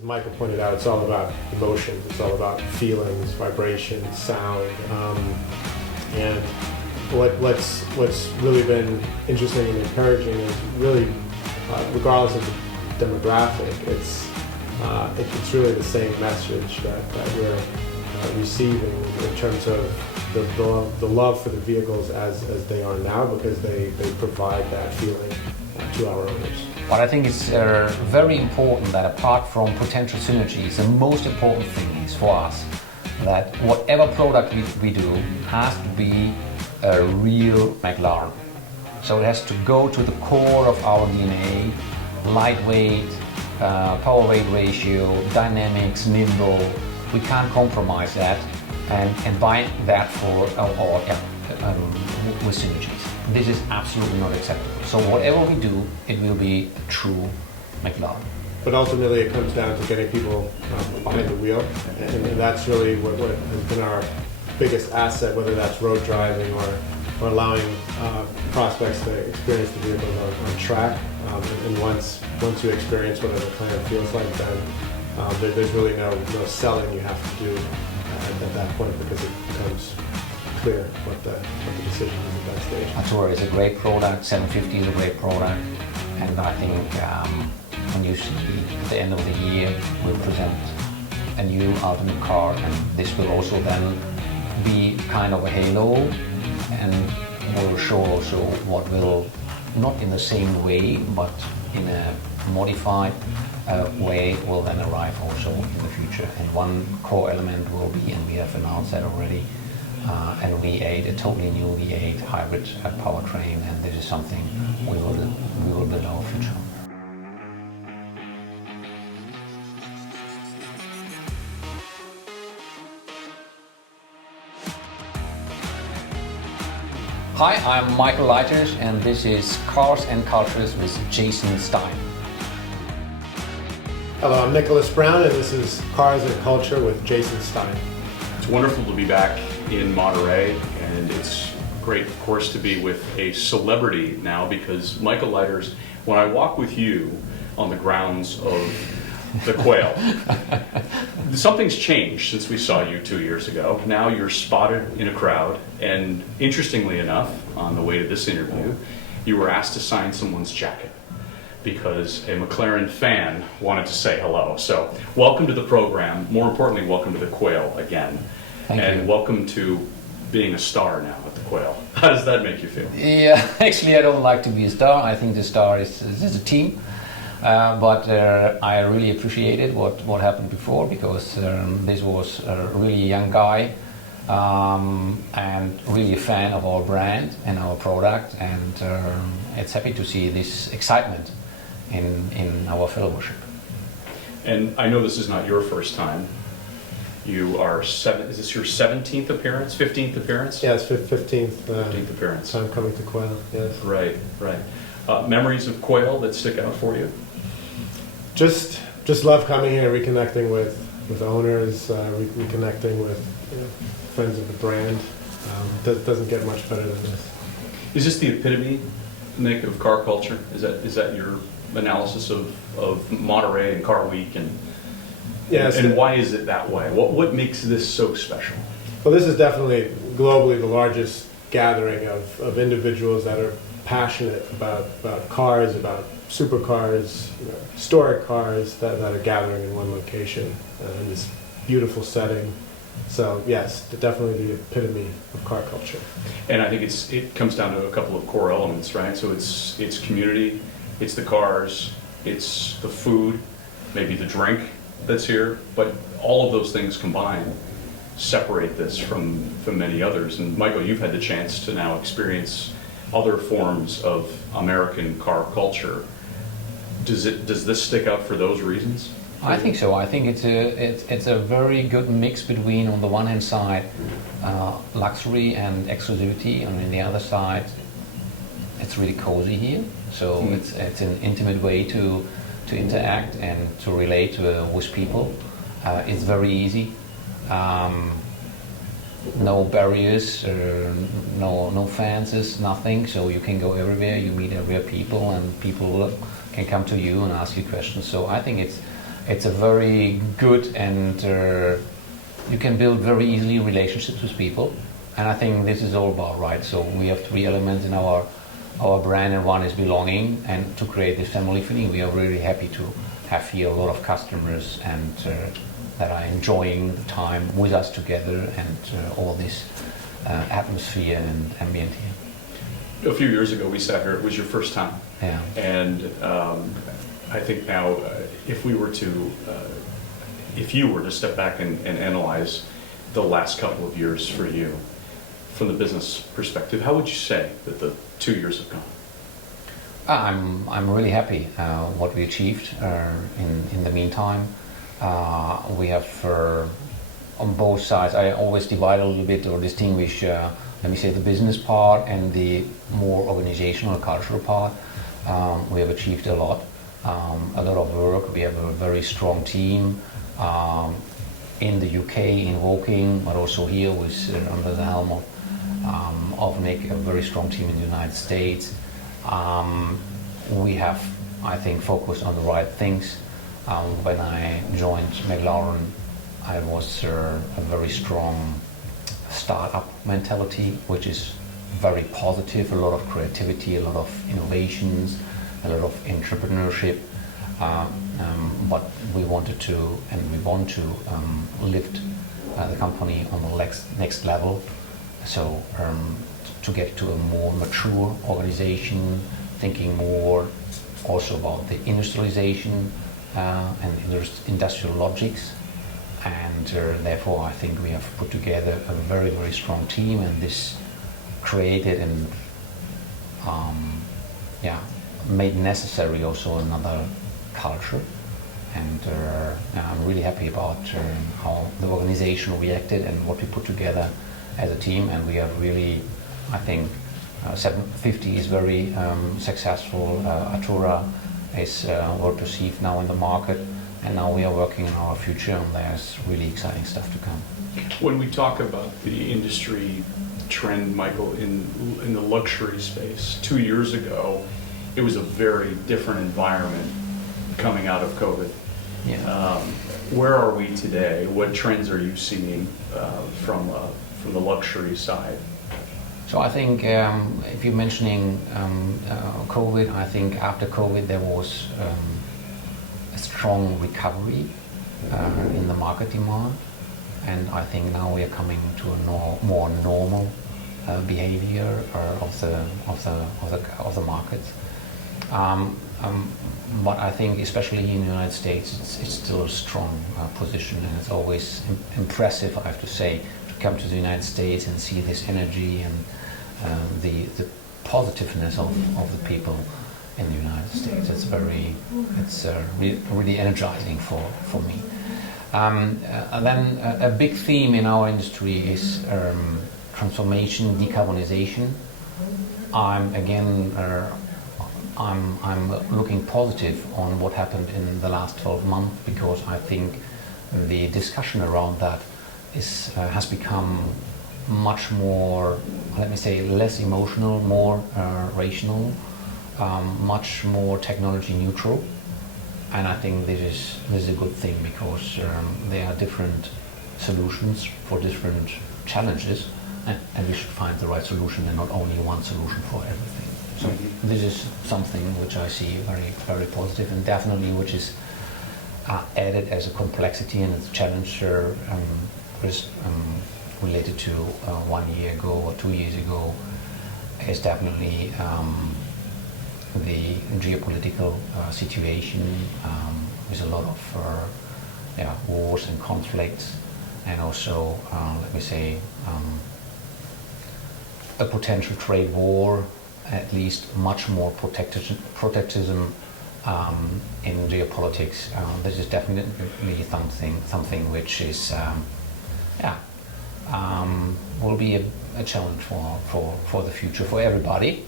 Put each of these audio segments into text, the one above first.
As Michael pointed out, it's all about emotions, it's all about feelings, vibrations, sound, and what's really been interesting and encouraging is really, regardless of the demographic, it's really the same message that we're receiving in terms of the love for the vehicles as they are now, because they provide that feeling to our owners. But I think it's very important that apart from potential synergies, the most important thing is for us that whatever product we do has to be a real McLaren. So it has to go to the core of our DNA, lightweight, power-weight ratio, dynamics, nimble. We can't compromise that and buy that for with synergies. This is absolutely not acceptable. So whatever we do, it will be a true McLaren. But ultimately it comes down to getting people behind the wheel, and that's really what has been our biggest asset, whether that's road driving or allowing prospects to experience the vehicles on track. And once you experience what a McLaren feels like, then there's really no selling you have to do at that point, because it becomes clear what the decision is at that stage. Artura is a great product, 750 is a great product, and I think when you see at the end of the year we'll present a new ultimate car, and this will also then be kind of a halo, and will show also what will, not in the same way, but in a modified way, will then arrive also in the future. And one core element will be, and we have announced that already, an V8, a totally new V8 hybrid powertrain, and this is something we will build our future. Hi, I'm Michael Leiters, and this is Cars and Cultures with Jason Stein. Hello, I'm Nicolas Brown, and this is Cars and Culture with Jason Stein. It's wonderful to be back in Monterey, and it's great, of course, to be with a celebrity now, because Michael Leiters, when I walk with you on the grounds of the Quail, something's changed since we saw you 2 years ago. Now you're spotted in a crowd, and interestingly enough, on the way to this interview, you were asked to sign someone's jacket because a McLaren fan wanted to say hello. So welcome to the program. More importantly, welcome to the Quail again. Thank you. Welcome to being a star now at the Quail. How does that make you feel? Yeah, actually I don't like to be a star. I think the star is a team. But I really appreciated what happened before, because this was a really young guy and really a fan of our brand and our product, and it's happy to see this excitement in our fellowship. And I know this is not your first time. You are is this your 17th appearance, 15th appearance? Yes, 15th 15th appearance. time coming to Quail, yes. Right. Memories of Quail that stick out for you? Just love coming here, reconnecting with owners, reconnecting with friends of the brand. Doesn't get much better than this. Is this the epitome, Nick, of car culture? Is that your analysis of Monterey and Car Week, and yes, and why is it that way? What makes this so special? Well, this is definitely globally the largest gathering of individuals that are passionate about cars, about supercars, historic cars that are gathering in one location in this beautiful setting. So yes, definitely the epitome of car culture. And I think it comes down to a couple of core elements, right? So it's community, it's the cars, it's the food, maybe the drink that's here, but all of those things combined separate this from many others. And Michael, you've had the chance to now experience other forms of American car culture. Does this stick out for those reasons? I think so. I think it's a very good mix between, on the one hand side, luxury and exclusivity, and on the other side, it's really cozy here. So it's an intimate way to interact and to relate with people. It's very easy. No barriers, no fences, nothing. So you can go everywhere. You meet everywhere people, and people can come to you and ask you questions. So I think it's a very good and you can build very easily relationships with people, and I think this is all about, right? So we have three elements in our brand, and one is belonging, and to create this family feeling. We are really happy to have here a lot of customers and that are enjoying the time with us together, and all this atmosphere and ambient here. A few years ago we sat here, it was your first time. Yeah. And I think now if you were to step back and analyze the last couple of years for you from the business perspective, how would you say that the 2 years have gone? I'm really happy what we achieved in the meantime. We have on both sides, I always divide a little bit or distinguish, let me say, the business part and the more organizational, cultural part. We have achieved a lot of work. We have a very strong team in the UK, in Woking, but also here with under the helm of Nick, a very strong team in the United States. We have, I think, focused on the right things. When I joined McLaren, I was a very strong startup mentality, which is very positive, a lot of creativity, a lot of innovations, a lot of entrepreneurship. But we wanted to, and we want to lift the company on the next level. So to get to a more mature organization, thinking more also about the industrialization and industrial logics. And therefore I think we have put together a very, very strong team, and this created and made necessary also another culture. And I'm really happy about how the organization reacted and what we put together as a team. And we are really, I think, 750 is very successful. Artura is well perceived now in the market, and now we are working on our future, and there's really exciting stuff to come. When we talk about the industry trend, Michael, in the luxury space, 2 years ago, it was a very different environment coming out of COVID. Yeah. Where are we today? What trends are you seeing from the luxury side? So I think if you're mentioning COVID, I think after COVID there was a strong recovery in the market demand, and I think now we are coming to a more normal behavior of the markets. But I think especially in the United States it's still a strong position, and it's always impressive, I have to say, to come to the United States and see this energy and the positiveness of the people in the United States. It's really energizing for me. And then a big theme in our industry is transformation, decarbonization. I'm looking positive on what happened in the last 12 months, because I think the discussion around that has become much more, let me say, less emotional, more rational, much more technology neutral. And I think this is a good thing, because there are different solutions for different challenges, and we should find the right solution and not only one solution for everything. So this is something which I see very, very positive, and definitely which is added as a complexity and a challenge related to 1 year ago or 2 years ago, is definitely the geopolitical situation with a lot of wars and conflicts, and also, let me say, a potential trade war, at least much more protectionism in geopolitics. This is definitely something which is will be a challenge for the future for everybody.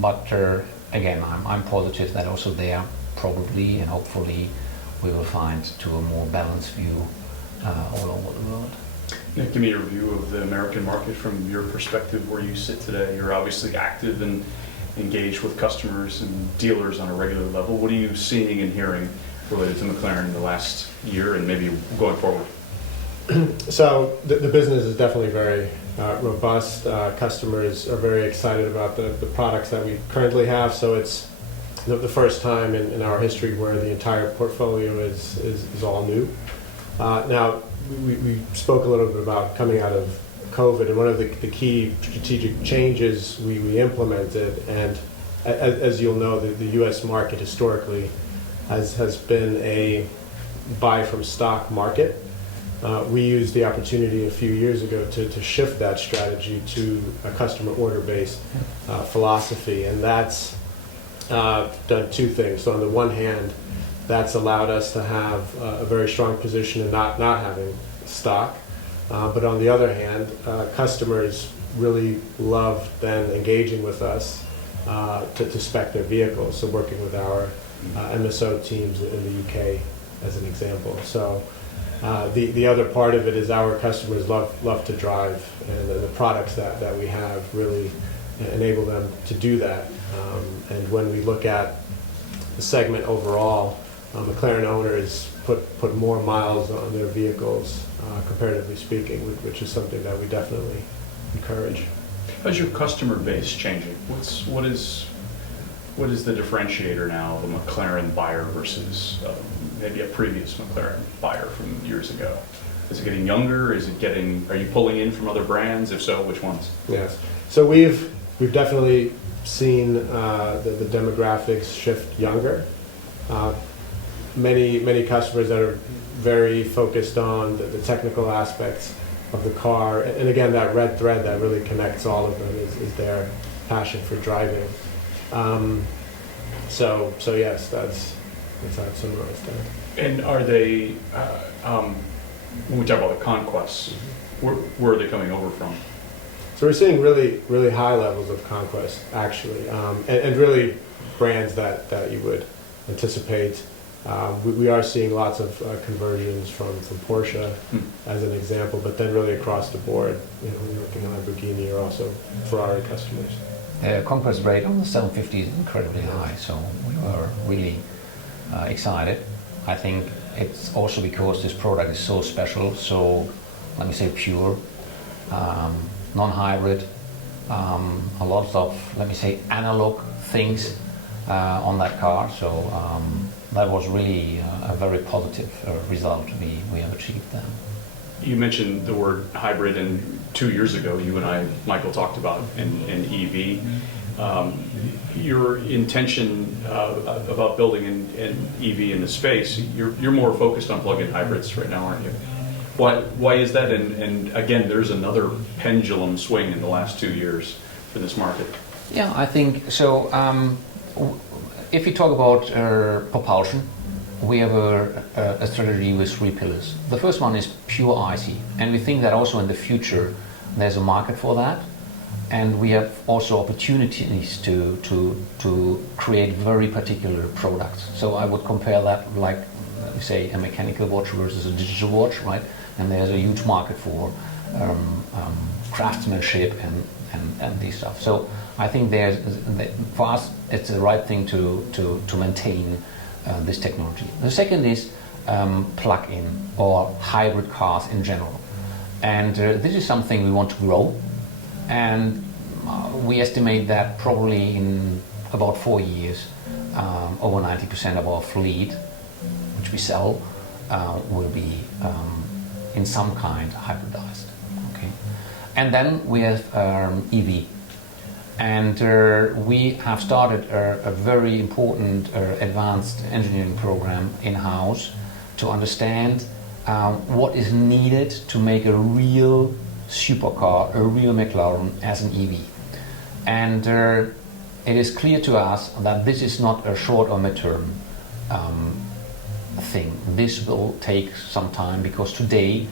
But again, I'm positive that also there probably and hopefully we will find to a more balanced view all over the world. Nick, give me a review of the American market from your perspective, where you sit today. You're obviously active and engaged with customers and dealers on a regular level. What are you seeing and hearing related to McLaren in the last year and maybe going forward? So the business is definitely very robust. Customers are very excited about the products that we currently have. So it's the first time in our history where the entire portfolio is all new. Now, we spoke a little bit about coming out of COVID, and one of the key strategic changes we implemented, and as you'll know, the U.S. market historically has been a buy from stock market. We used the opportunity a few years ago to shift that strategy to a customer order-based philosophy, and that's done two things. So on the one hand, that's allowed us to have a very strong position in not having stock. But on the other hand, customers really love then engaging with us to spec their vehicles. So working with our MSO teams in the UK as an example. So the other part of it is our customers love to drive, and the products that we have really enable them to do that. And when we look at the segment overall, McLaren owners put more miles on their vehicles, comparatively speaking, which is something that we definitely encourage. How's your customer base changing? What is the differentiator now of a McLaren buyer versus maybe a previous McLaren buyer from years ago? Is it getting younger? Are you pulling in from other brands? If so, which ones? Yes. So we've definitely seen the demographics shift younger. Many customers that are very focused on the technical aspects of the car, and again, that red thread that really connects all of them is their passion for driving. So yes, that's how it's summarized there. And are they, when we talk about the conquests, where are they coming over from? So we're seeing really high levels of conquest, actually, and really brands that you would anticipate. We are seeing lots of conversions from Porsche as an example, but then really across the board, we're looking at Lamborghini or also Ferrari customers. The conquest rate on the 750 is incredibly high, so we were really excited. I think it's also because this product is so special, so let me say pure, non-hybrid, a lot of, let me say, analog things on that car. So that was really a very positive result we have achieved there. You mentioned the word hybrid, and 2 years ago, you and I, Michael, talked about an EV. Your intention about building an EV in the space, you're more focused on plug-in hybrids right now, aren't you? Why is that? And again, there's another pendulum swing in the last 2 years for this market. Yeah, I think so. If you talk about propulsion, we have a strategy with 3 pillars. The first one is pure IC, and we think that also in the future there's a market for that, and we have also opportunities to create very particular products. So I would compare that like, let me say, a mechanical watch versus a digital watch, right? And there's a huge market for craftsmanship and this stuff. So I think for us it's the right thing to maintain this technology. The second is plug-in or hybrid cars in general, and this is something we want to grow, and we estimate that probably in about 4 years over 90% of our fleet which we sell will be in some kind hybridized. Okay, and then we have EV. And we have started a very important advanced engineering program in-house to understand what is needed to make a real supercar, a real McLaren as an EV. And it is clear to us that this is not a short or mid-term thing. This will take some time because today,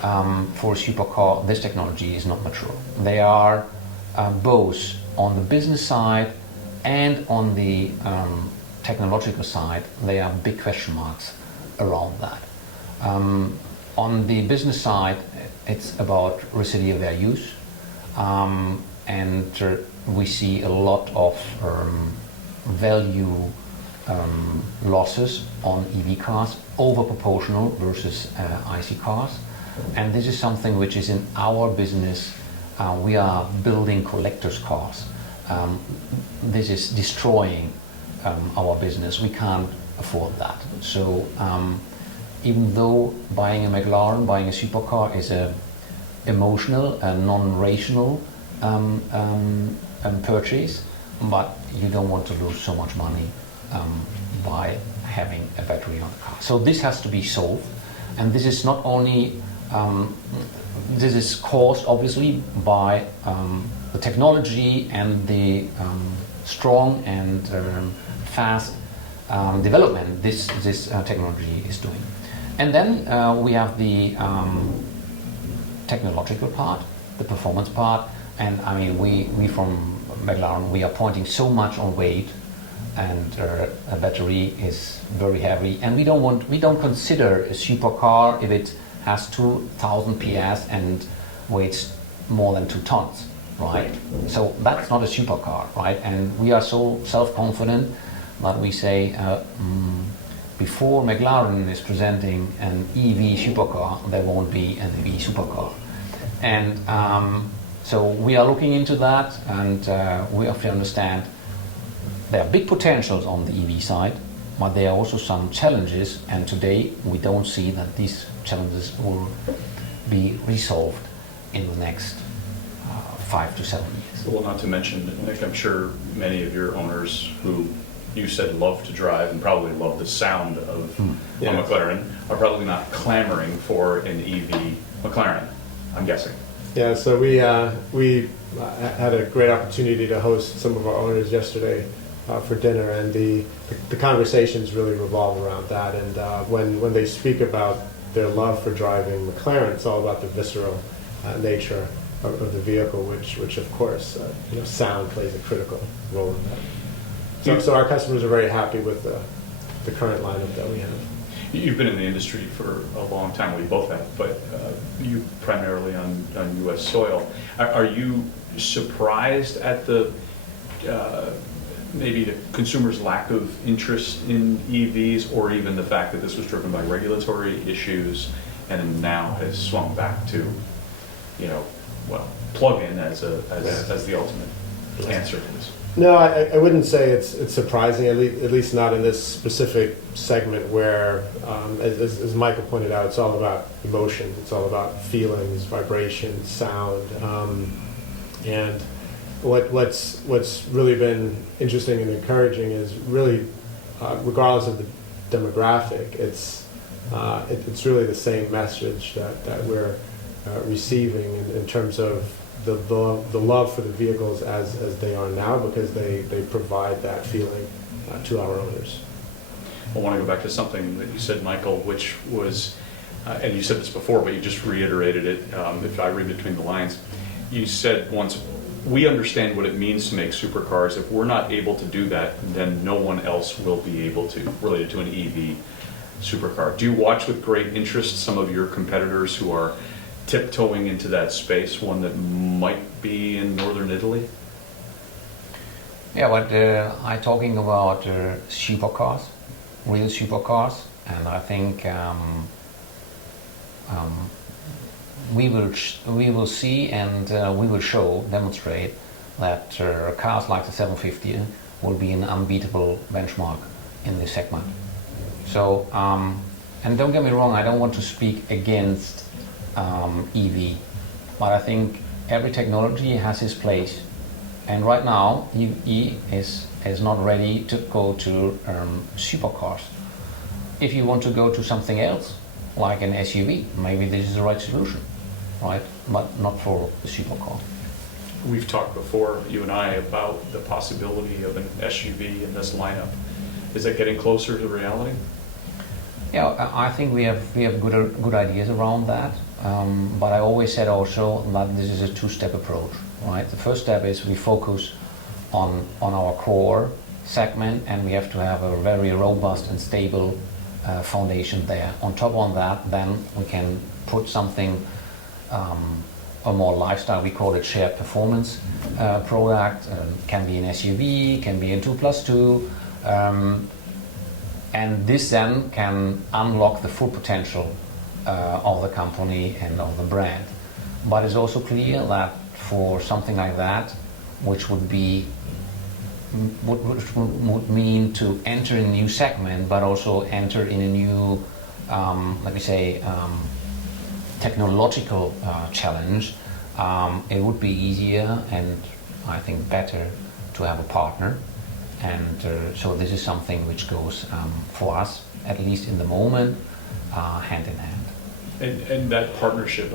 for a supercar, this technology is not mature. They are both on the business side and on the technological side, there are big question marks around that. On the business side, it's about residual values, and we see a lot of value losses on EV cars over proportional versus IC cars. And this is something which is in our business. We are building collectors cars. This is destroying our business. We can't afford that. So even though buying a McLaren, buying a supercar is a emotional and non-rational purchase, but you don't want to lose so much money by having a battery on the car. So this has to be solved, and this is not only this is caused obviously by the technology and the strong and fast development this technology is doing. And then we have the technological part, the performance part, and I mean we from McLaren, we are pointing so much on weight, and a battery is very heavy, and we don't consider a supercar if it has 2,000 PS and weighs more than 2 tons, right? So that's not a supercar, right? And we are so self-confident that we say before McLaren is presenting an EV supercar, there won't be an EV supercar. And so we are looking into that, and we have to understand there are big potentials on the EV side, but there are also some challenges, and today we don't see that these challenges will be resolved in the next 5 to 7 years. Well, not to mention, Nick, I'm sure many of your owners who you said love to drive and probably love the sound of a McLaren are probably not clamoring for an EV McLaren, I'm guessing. Yeah, so we had a great opportunity to host some of our owners yesterday for dinner, and the conversations really revolve around that. And when they speak about their love for driving McLaren, it's all about the visceral nature of the vehicle, which of course sound plays a critical role in that. So our customers are very happy with the current lineup that we have. You've been in the industry for a long time, we both have, but you primarily on US soil. Are you surprised at the maybe the consumer's lack of interest in EVs, or even the fact that this was driven by regulatory issues and now has swung back to, plug-in as the ultimate answer to this? No, I wouldn't say it's surprising, at least not in this specific segment where, as Michael pointed out, it's all about emotion. It's all about feelings, vibrations, sound, and what's really been interesting and encouraging is really, regardless of the demographic, it's really the same message that we're receiving in terms of the love for the vehicles as they are now, because they provide that feeling to our owners. I want to go back to something that you said, Michael, which was, and you said this before, but you just reiterated it, if I read between the lines. You said once, we understand what it means to make supercars. If we're not able to do that, then no one else will be able to, related to an EV supercar. Do you watch with great interest some of your competitors who are tiptoeing into that space, one that might be in northern Italy? Yeah, but I'm talking about supercars, real supercars, and I think we will see and we will demonstrate that cars like the 750 will be an unbeatable benchmark in this segment. So, and don't get me wrong, I don't want to speak against EV, but I think every technology has its place, and right now EV is not ready to go to supercars. If you want to go to something else, like an SUV, maybe this is the right solution, right? But not for the supercar. We've talked before, you and I, about the possibility of an SUV in this lineup. Is that getting closer to reality? Yeah, I think we have good ideas around that. But I always said also that this is a two-step approach, right? The first step is we focus on our core segment, and we have to have a very robust and stable foundation there. On top of that, then we can put something, a more lifestyle, we call it shared performance product. Can be an SUV, can be a 2+2. And this then can unlock the full potential of the company and of the brand. But it's also clear that for something like that, which would mean to enter a new segment, but also enter in a new, let me say, technological challenge, it would be easier and I think better to have a partner. And so this is something which goes for us, at least in the moment, hand in hand. And that partnership,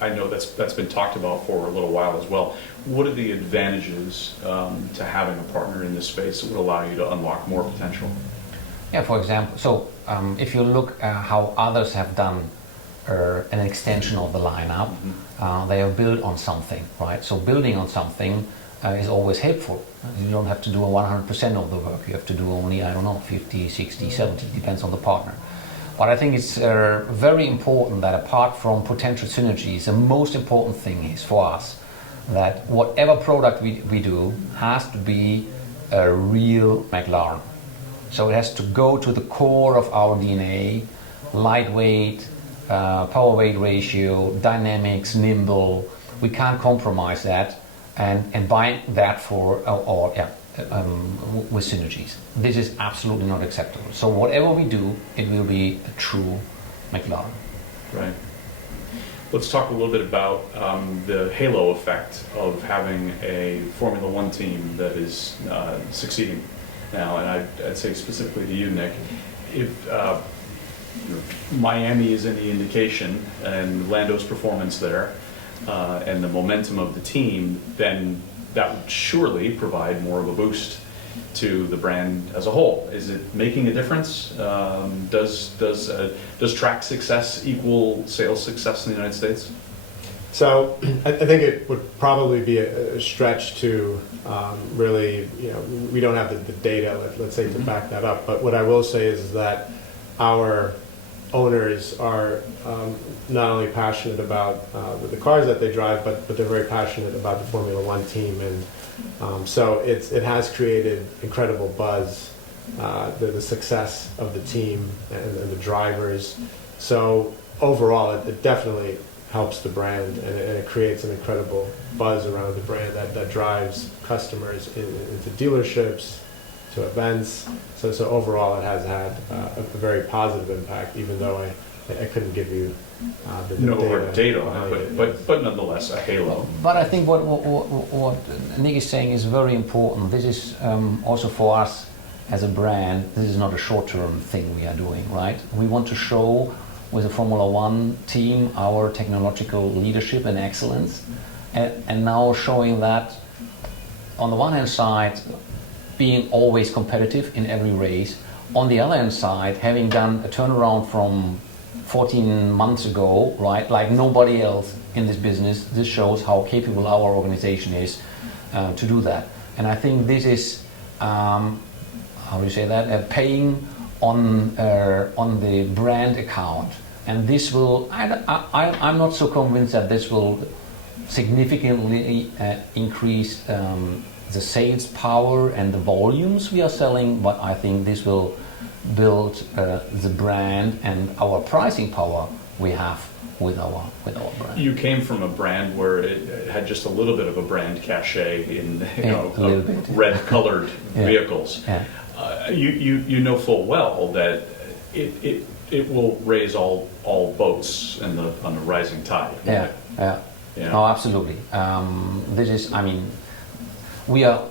I know that's been talked about for a little while as well. What are the advantages to having a partner in this space that would allow you to unlock more potential? Yeah, for example, so if you look at how others have done an extension of the lineup, they have built on something, right? So building on something is always helpful. You don't have to do 100% of the work. You have to do only, I don't know, 50, 60, 70, depends on the partner. But I think it's very important that apart from potential synergies, the most important thing is for us that whatever product we do has to be a real McLaren. So it has to go to the core of our DNA, lightweight, power-weight ratio, dynamics, nimble. We can't compromise that and buy that with synergies. This is absolutely not acceptable. So whatever we do, it will be a true McLaren. Right. Let's talk a little bit about the halo effect of having a Formula One team that is succeeding now. And I'd say specifically to you, Nick, if Miami is any indication and Lando's performance there and the momentum of the team, then that would surely provide more of a boost to the brand as a whole. Is it making a difference? Does track success equal sales success in the United States? So I think it would probably be a stretch to really, we don't have the data, let's say, to back that up. But what I will say is that our owners are not only passionate about the cars that they drive, but they're very passionate about the Formula One team, and so it has created incredible buzz, the success of the team and the drivers. So overall, it definitely helps the brand, and it creates an incredible buzz around the brand that drives customers into dealerships, to events. So overall, it has had a very positive impact, even though I couldn't give you the data on it, but nonetheless a halo. But I think what Nick is saying is very important. This is also for us as a brand. This is not a short-term thing we are doing, right? We want to show with the Formula One team our technological leadership and excellence, and now showing that on the one hand side, being always competitive in every race. On the other hand side, having done a turnaround from 14 months ago, right, like nobody else in this business, this shows how capable our organization is to do that. And I think this is, how do you say that, paying on the brand account. And this will, I'm not so convinced that this will significantly increase the sales power and the volumes we are selling, but I think this will build the brand and our pricing power we have with our brand. You came from a brand where it had just a little bit of a brand cachet in red-colored vehicles. Yeah. You know full well that it will raise all boats on the rising tide. Yeah. No, absolutely. This is, we are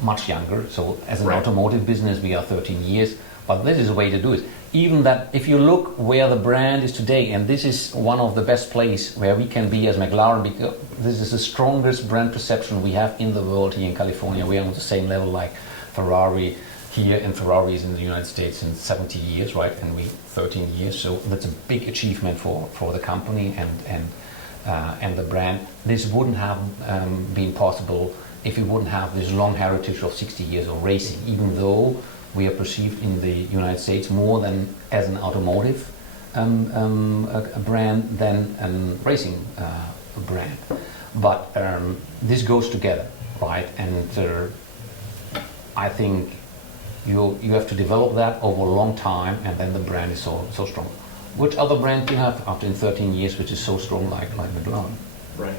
much younger, so as an automotive business we are 13 years, but this is a way to do it. Even that, if you look where the brand is today, and this is one of the best places where we can be as McLaren, because this is the strongest brand perception we have in the world here in California. We are on the same level like Ferrari here, and Ferrari is in the United States in 70 years, right? And we 13 years, so that's a big achievement for the company and the brand. This wouldn't have been possible if we wouldn't have this long heritage of 60 years of racing, even though we are perceived in the United States more than as an automotive a brand than a racing brand. But this goes together, right? And I think you have to develop that over a long time, and then the brand is so strong. Which other brand do you have after in 13 years which is so strong like McLaren? Right.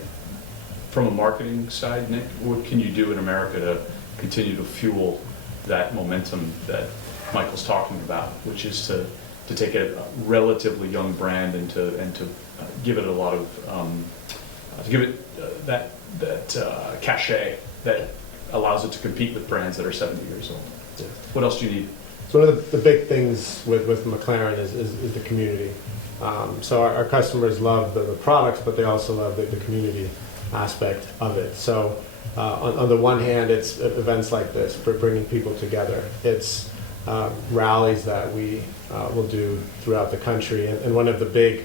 From a marketing side, Nick, what can you do in America to continue to fuel that momentum that Michael's talking about, which is to take a relatively young brand and to give it a lot of to give it that cachet that allows it to compete with brands that are 70 years old. Yeah. What else do you need? So one of the big things with McLaren is the community. So our customers love the products, but they also love the community aspect of it. So on the one hand, it's events like this for bringing people together. It's rallies that we will do throughout the country. And one of the big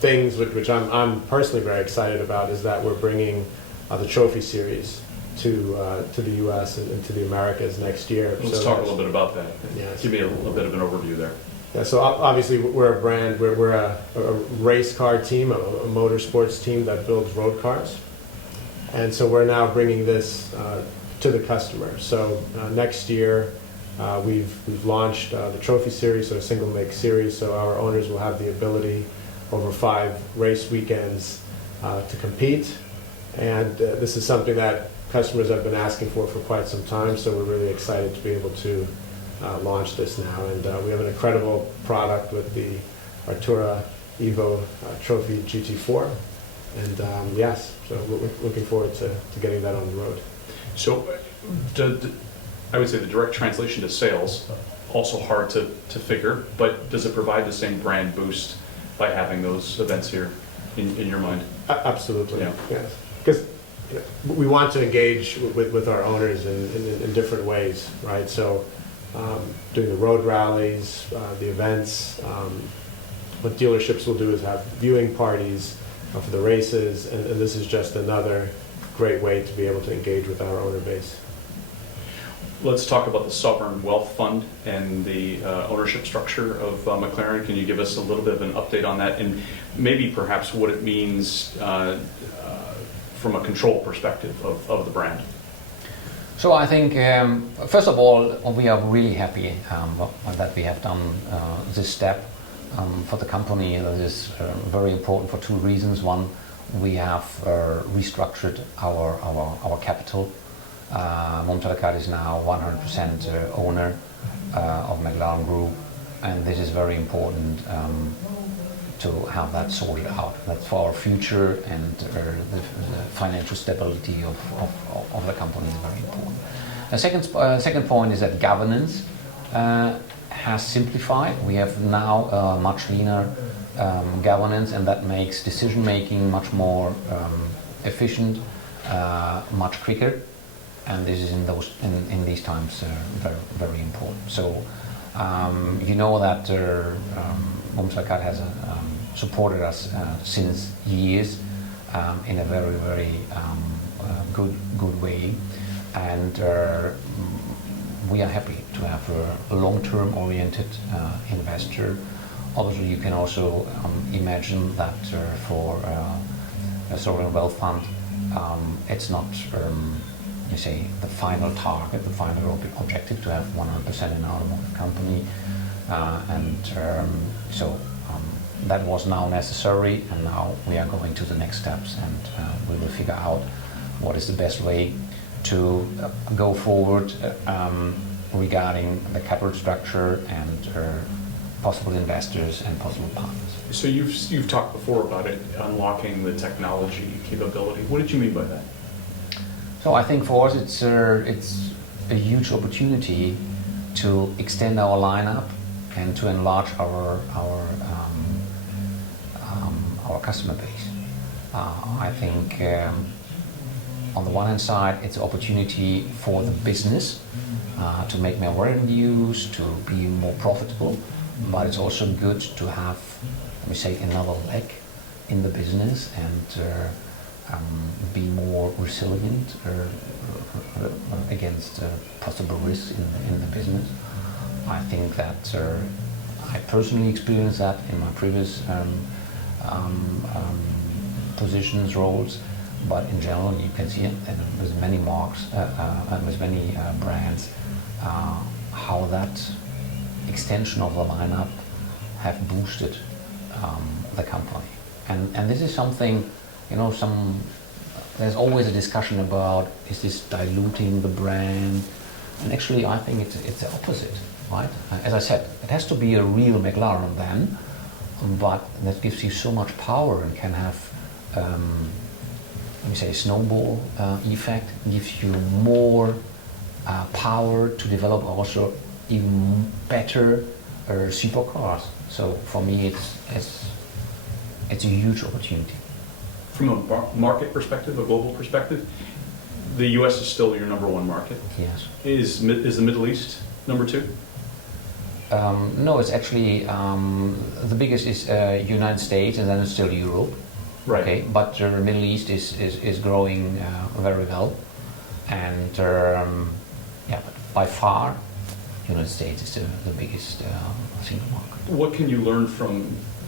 things which I'm personally very excited about is that we're bringing the Trophy Series to the U.S. and to the Americas next year. Let's talk a little bit about that. Yes. Give me a little bit of an overview there. Yeah, so obviously we're a brand, we're a race car team, a motorsports team that builds road cars. And so we're now bringing this to the customer. So next year we've launched the Trophy Series, so a single make series, so our owners will have the ability over 5 race weekends to compete. And this is something that customers have been asking for quite some time, so we're really excited to be able to launch this now. And we have an incredible product with the Artura Evo Trophy GT4. And yes, so we're looking forward to getting that on the road. So I would say the direct translation to sales, also hard to figure, but does it provide the same brand boost by having those events here in your mind? Absolutely, Yeah. yes. Because we want to engage with our owners in different ways, right? So doing the road rallies, the events, what dealerships will do is have viewing parties for the races, and this is just another great way to be able to engage with our owner base. Let's talk about the Sovereign Wealth Fund and the ownership structure of McLaren. Can you give us a little bit of an update on that, and maybe perhaps what it means from a control perspective of the brand? So I think, first of all, we are really happy that we have done this step for the company. It is very important for 2 reasons. One, we have restructured our capital. Mumtalakat is now 100% owner of McLaren Group, and this is very important to have that sorted out. That's for our future, and the financial stability of the company is very important. The second point is that governance has simplified. We have now a much leaner governance, and that makes decision making much more efficient, much quicker. And this is in these times very, very important. So you know that Mumtalakat has supported us since years in a very, very good way, and we are happy to have a long-term oriented investor. Obviously, you can also imagine that for a sovereign wealth fund, it's not you say the final target, the final objective to have 100% in our company, so that was now necessary, and now we are going to the next steps, and we will figure out what is the best way to go forward regarding the capital structure and possible investors and possible partners. So you've talked before about it, unlocking the technology capability. What did you mean by that? So I think for us it's a huge opportunity to extend our lineup and to enlarge our customer base. I think on the one hand side, it's an opportunity for the business to make more revenues, to be more profitable, but it's also good to have, let me say, another leg in the business and be more resilient against possible risks in the business. I think that I personally experienced that in my previous positions, roles, but in general you can see it, and with many marks and with many brands, how that extension of the lineup have boosted the company. And this is something, there's always a discussion about, is this diluting the brand? And actually I think it's the opposite, right? As I said, it has to be a real McLaren then, but that gives you so much power and can have, let me say, a snowball effect, gives you more power to develop also even better supercars. So for me, it's a huge opportunity. From a market perspective, a global perspective, the US is still your number one market. Yes. Is the Middle East number two? No, it's actually the biggest is United States, and then it's still Europe. Right. Okay, but the Middle East is growing very well, and but by far, United States is the biggest single market. What can you learn from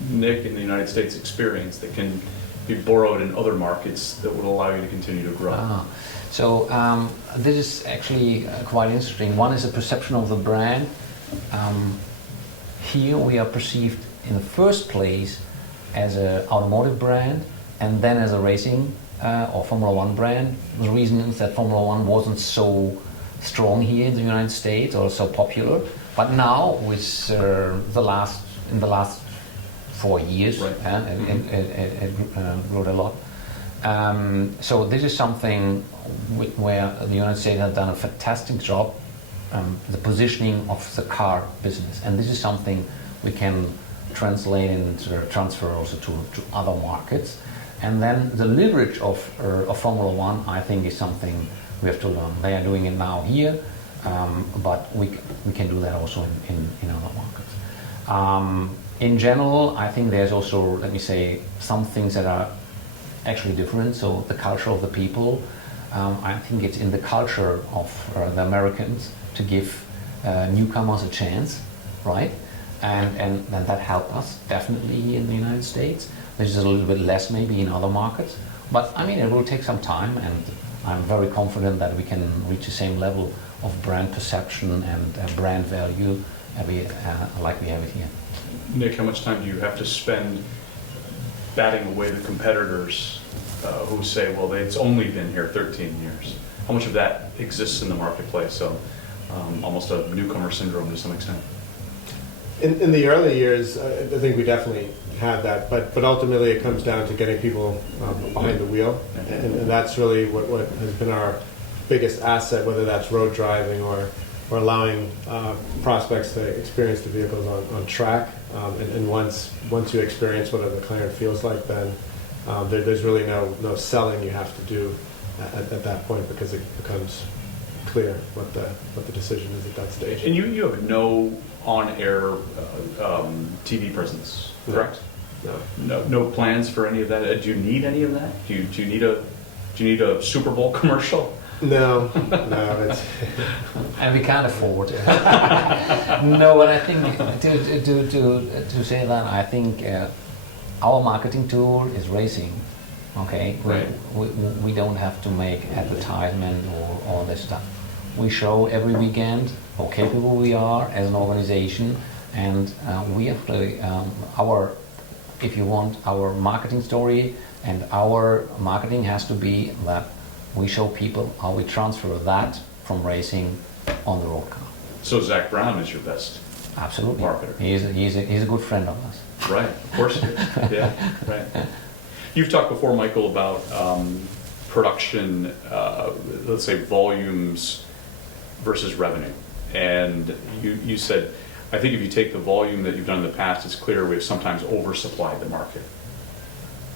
Nick in the United States experience that can be borrowed in other markets that would allow you to continue to grow? So this is actually quite interesting. One is the perception of the brand. Here we are perceived in the first place as an automotive brand and then as a racing or Formula One brand. The reason is that Formula One wasn't so strong here in the United States or so popular, but now with the last 4 years, right. It grew a lot. So this is something where the United States has done a fantastic job, the positioning of the car business, and this is something we can translate and transfer also to other markets. And then the leverage of Formula One, I think, is something we have to learn. They are doing it now here, but we can do that also in other markets. In general, I think there's also, let me say, some things that are actually different. So the culture of the people, I think it's in the culture of the Americans to give newcomers a chance, right? And that helped us definitely in the United States. There's a little bit less maybe in other markets, but I mean it will take some time, and I'm very confident that we can reach the same level of brand perception and brand value like we have it here. Nick, how much time do you have to spend batting away the competitors who say, well, it's only been here 13 years? How much of that exists in the marketplace? So almost a newcomer syndrome to some extent. In the early years, I think we definitely had that, but ultimately it comes down to getting people behind the wheel, and that's really what has been our biggest asset, whether that's road driving or allowing prospects to experience the vehicles on track. And once you experience what a McLaren feels like, then there's really no selling you have to do at that point, because it becomes clear what the decision is at that stage. And you have no on-air TV presence, correct? No plans for any of that. Do you need any of that? Do you need a Super Bowl commercial? No. It's and we can't afford it. No, but I think to say that, I think our marketing tool is racing. Okay, right. We don't have to make advertisement or all this stuff. We show every weekend how capable we are as an organization, and we actually if you want, our marketing story and our marketing has to be that we show people how we transfer that from racing on the road car. So Zach Brown is your best absolutely marketer. He's a good friend of us. Right, of course. Yeah, right. You've talked before, Michael, about production, let's say volumes versus revenue, and you said, I think if you take the volume that you've done in the past, it's clear we've sometimes oversupplied the market.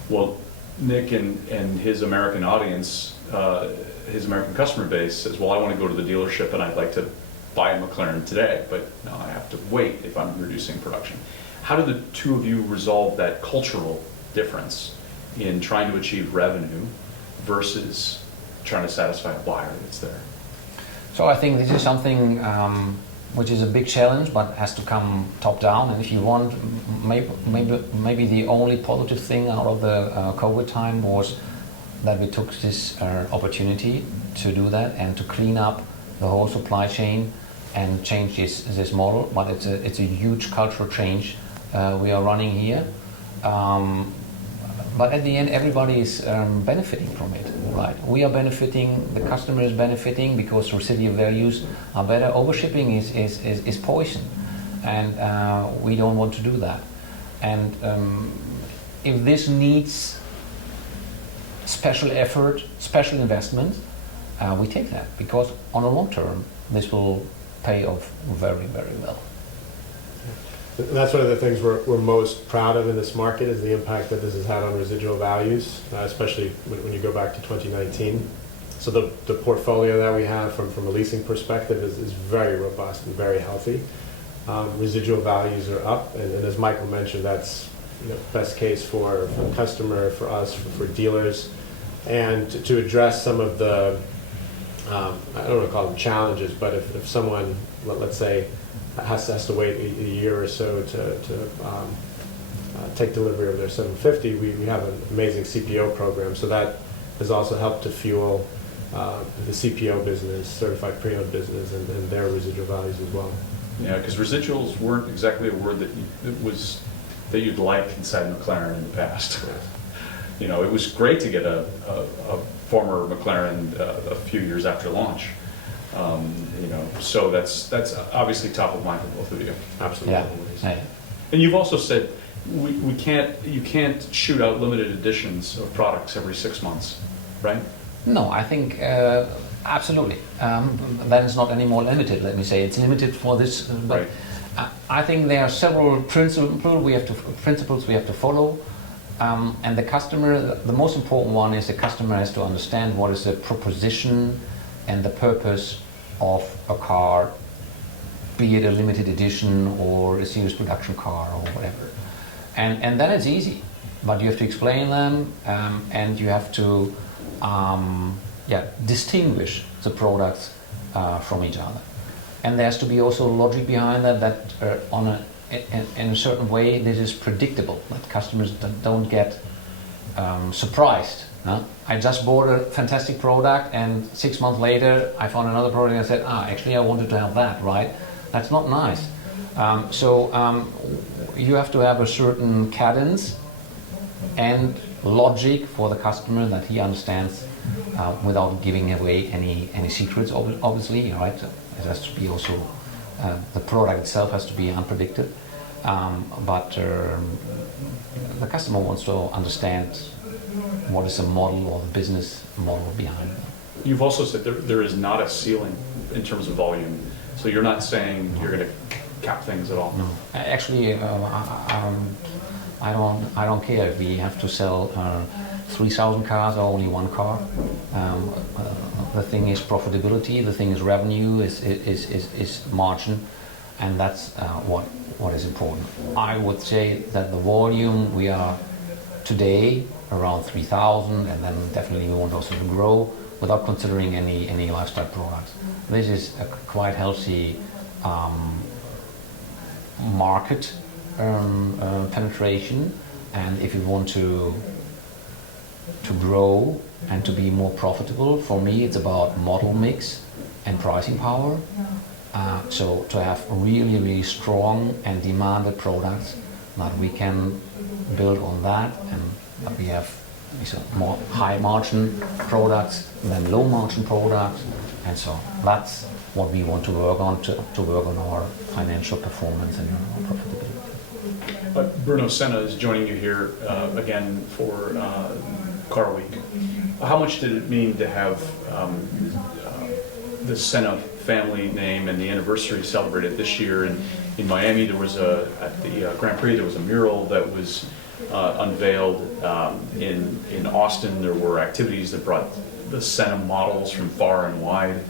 Well, Nick and his American audience, his American customer base says, well, I want to go to the dealership and I'd like to buy a McLaren today, but no, I have to wait if I'm reducing production. How do the two of you resolve that cultural difference in trying to achieve revenue versus trying to satisfy a buyer that's there? So I think this is something which is a big challenge, but has to come top down. And if you want, maybe the only positive thing out of the COVID time was that we took this opportunity to do that and to clean up the whole supply chain and change this model. But it's a huge cultural change we are running here. But at the end, everybody is benefiting from it, right? We are benefiting, the customer is benefiting because residual values are better. Overshipping is poison, and we don't want to do that. And if this needs special effort, special investment, we take that, because on the long term, this will pay off very, very well. And that's one of the things we're most proud of in this market, is the impact that this has had on residual values, especially when you go back to 2019. So the portfolio that we have from a leasing perspective is very robust and very healthy. Residual values are up, and as Michael mentioned, that's best case for the customer, for us, for dealers, and to address some of the, I don't want to call them challenges, but if someone, let's say, has to wait a year or so to take delivery of their 750, we have an amazing CPO program, so that has also helped to fuel the CPO business, certified pre-owned business, and their residual values as well. Yeah, because residuals weren't exactly a word that you'd like inside McLaren in the past. Yes. It was great to get a former McLaren a few years after launch. So that's obviously top of mind for both of you. Absolutely. Yeah. And you've also said you can't shoot out limited editions of products every 6 months, right? No, I think absolutely. That is not any more limited. Let me say it's limited for this. But right. I think there are several principles we have to follow. And the customer, the most important one is the customer has to understand what is the proposition and the purpose of a car, be it a limited edition or a series production car or whatever. And then it's easy, but you have to explain them, and you have to distinguish the products from each other. And there has to be also logic behind that in a certain way this is predictable, that customers don't get surprised. I just bought a fantastic product, and 6 months later I found another product and I said, actually I wanted to have that, right? That's not nice. So you have to have a certain cadence and logic for the customer that he understands without giving away any secrets, obviously, right? It has to be also, the product itself has to be unpredicted, but the customer wants to understand what is the model or the business model behind it. You've also said there is not a ceiling in terms of volume, so you're not saying you're going to cap things at all. No, actually, I don't care if we have to sell 3,000 cars or only one car. The thing is profitability. The thing is revenue. Is margin, and that's what is important. I would say that the volume we are today around 3,000, and then definitely we want also to grow without considering any lifestyle products. This is a quite healthy market penetration, and if you want to grow and to be more profitable, for me it's about model mix and pricing power. So to have really, really strong and demanded products, that we can build on that, and that we have more high margin products than low margin products, and so that's what we want to work on, to work on our financial performance and our profitability. Bruno, Senna is joining you here again for Car Week. How much did it mean to have the Senna family name and the anniversary celebrated this year? And in Miami, there was at the Grand Prix, there was a mural that was unveiled. In Austin, there were activities that brought the Senna models from far and wide.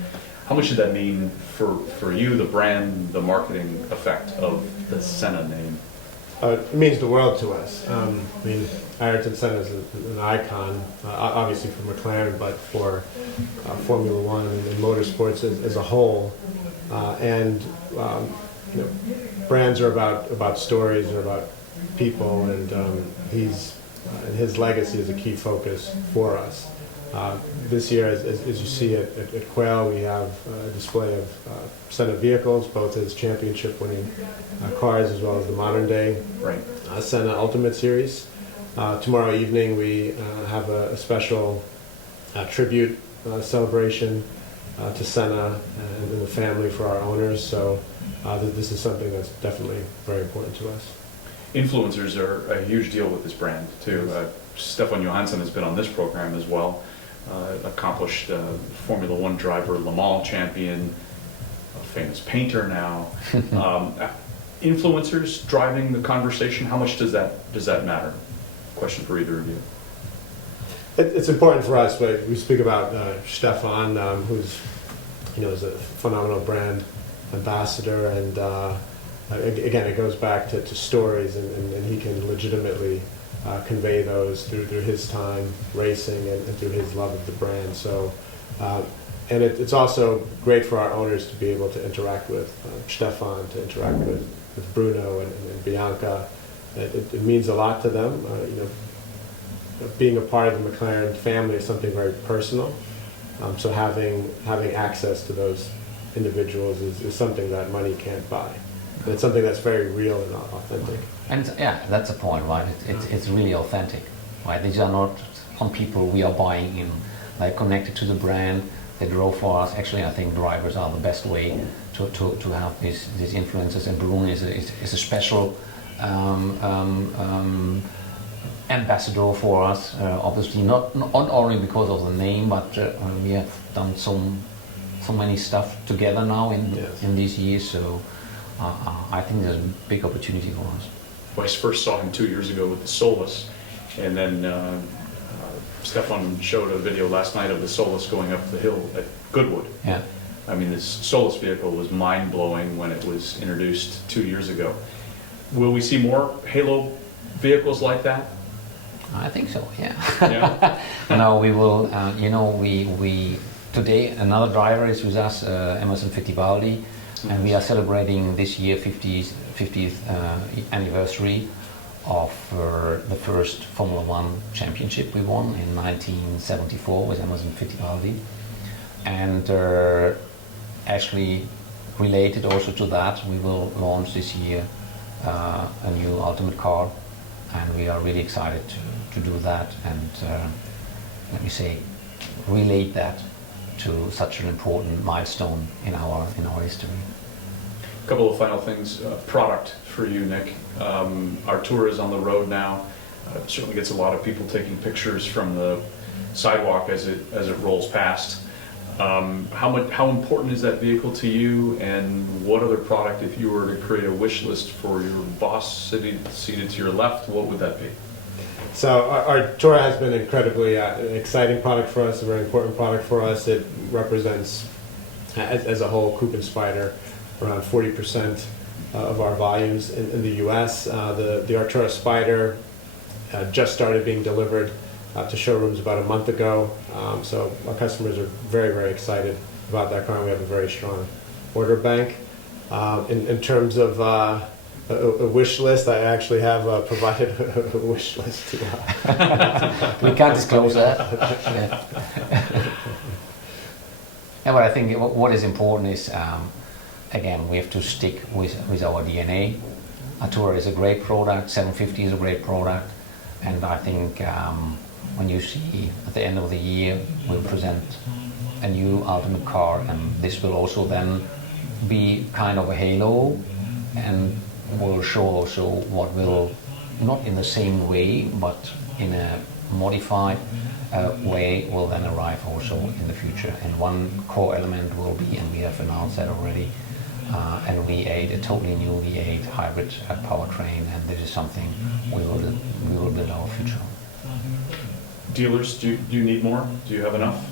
How much did that mean for you, the brand, the marketing effect of the Senna name? It means the world to us. Ayrton Senna is an icon, obviously for McLaren, but for Formula One and motorsports as a whole. Brands are about stories, are about people, and his legacy is a key focus for us. This year, as you see at Quail, we have a display of Senna vehicles, both as championship-winning cars as well as the modern-day Senna Ultimate Series. Tomorrow evening, we have a special tribute celebration to Senna and the family for our owners. So this is something that's definitely very important to us. Influencers are a huge deal with this brand too. Stefan Johansson has been on this program as well. Accomplished Formula One driver, Le Mans champion, a famous painter now. Influencers driving the conversation. How much does that matter? Question for either of you. It's important for us, but we speak about Stefan, who's is a phenomenal brand ambassador, and again, it goes back to stories, and he can legitimately convey those through his time racing and through his love of the brand. So, and it's also great for our owners to be able to interact with Stefan, to interact with Bruno and Bianca. It means a lot to them. Being a part of the McLaren family is something very personal. So having access to those individuals is something that money can't buy. And it's something that's very real and authentic. And yeah, that's the point, right? It's really authentic, right? These are not some people we are buying in, like connected to the brand. They drove for us. Actually, I think drivers are the best way to have these influences. And Bruno is a special ambassador for us. Obviously, not only because of the name, but we have done so many stuff together now in these years. So I think there's a big opportunity for us. Well, I first saw him 2 years ago with the Solus, and then Stefan showed a video last night of the Solus going up the hill at Goodwood. Yeah. I mean, this Solus vehicle was mind-blowing when it was introduced 2 years ago. Will we see more Halo vehicles like that? I think so, yeah. No, we will, we today another driver is with us, Emerson Fittipaldi, and we are celebrating this year 50th anniversary of the first Formula One championship we won in 1974 with Emerson Fittipaldi. And actually related also to that, we will launch this year a new ultimate car, and we are really excited to do that and let me say relate that to such an important milestone in our history. A couple of final things. Product for you, Nick. Artura is on the road now. It certainly gets a lot of people taking pictures from the sidewalk as it rolls past. How important is that vehicle to you, and what other product, if you were to create a wish list for your boss seated to your left, what would that be? So Artura has been incredibly exciting product for us, a very important product for us. It represents, as a whole, Coupe and Spider, around 40% of our volumes in the US. The Artura Spider just started being delivered to showrooms about a month ago. So our customers are very, very excited about that car, and we have a very strong order bank. In terms of a wish list, I actually have provided a wish list to we can't disclose that. Yeah, but I think what is important is, again, we have to stick with our DNA. Artura is a great product, 750 is a great product, and I think when you see at the end of the year we'll present a new ultimate car, and this will also then be kind of a halo, and will show also what will, not in the same way, but in a modified way, will then arrive also in the future. And one core element will be, and we have announced that already, an V8, a totally new V8 hybrid powertrain, and this is something we will build our future. Dealers, do you need more? Do you have enough?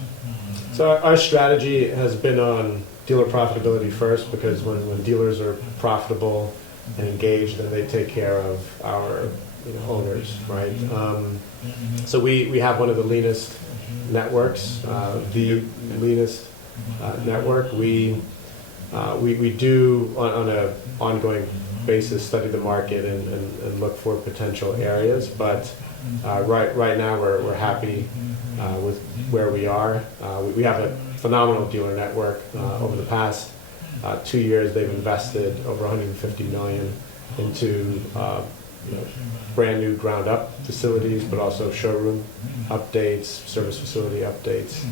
So our strategy has been on dealer profitability first, because when dealers are profitable and engaged, then they take care of our owners, right? So we have one of the leanest networks, the leanest network. We do on an ongoing basis study the market and look for potential areas. But right now we're happy with where we are. We have a phenomenal dealer network. Over the past 2 years, they've invested over $150 million into brand new ground up facilities, but also showroom updates, service facility updates.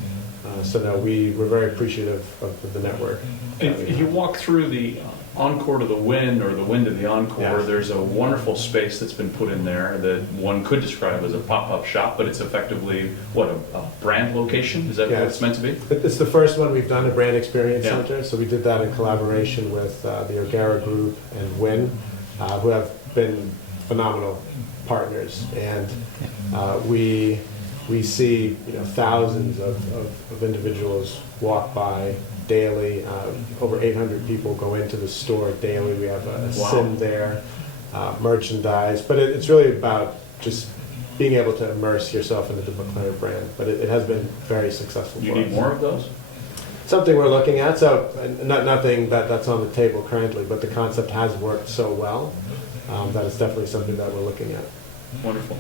So no, we're very appreciative of the network. If you walk through the Encore to the Win or the Win to the Encore, Yes. there's a wonderful space that's been put in there that one could describe as a pop-up shop, but it's effectively, a brand location? Is that what it's meant to be? It's the first one we've done, a brand experience Yeah. center. So we did that in collaboration with the O'Gara Group and Win, who have been phenomenal partners. And we see thousands of individuals walk by daily. Over 800 people go into the store daily. We have a Wow. sim there, merchandise. But it's really about just being able to immerse yourself into the McLaren brand. But it has been very successful Do you for need us. more of those? Something we're looking at. So nothing that's on the table currently, but the concept has worked so well that it's definitely something that we're looking at. Wonderful.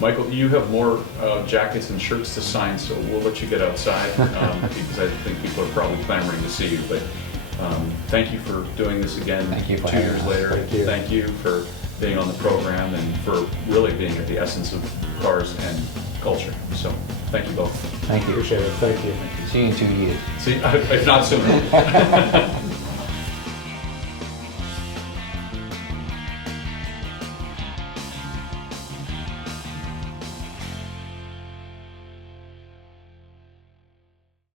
Michael, you have more jackets and shirts to sign, so we'll let you get outside because I think people are probably clamoring to see you. But thank you for doing this again. Thank you for 2 years having us. later. Thank you. for being on the program and for really being at the essence of cars and culture. So thank you both. Thank you. Appreciate it. Thank you. See you in 2 years. See, if not sooner.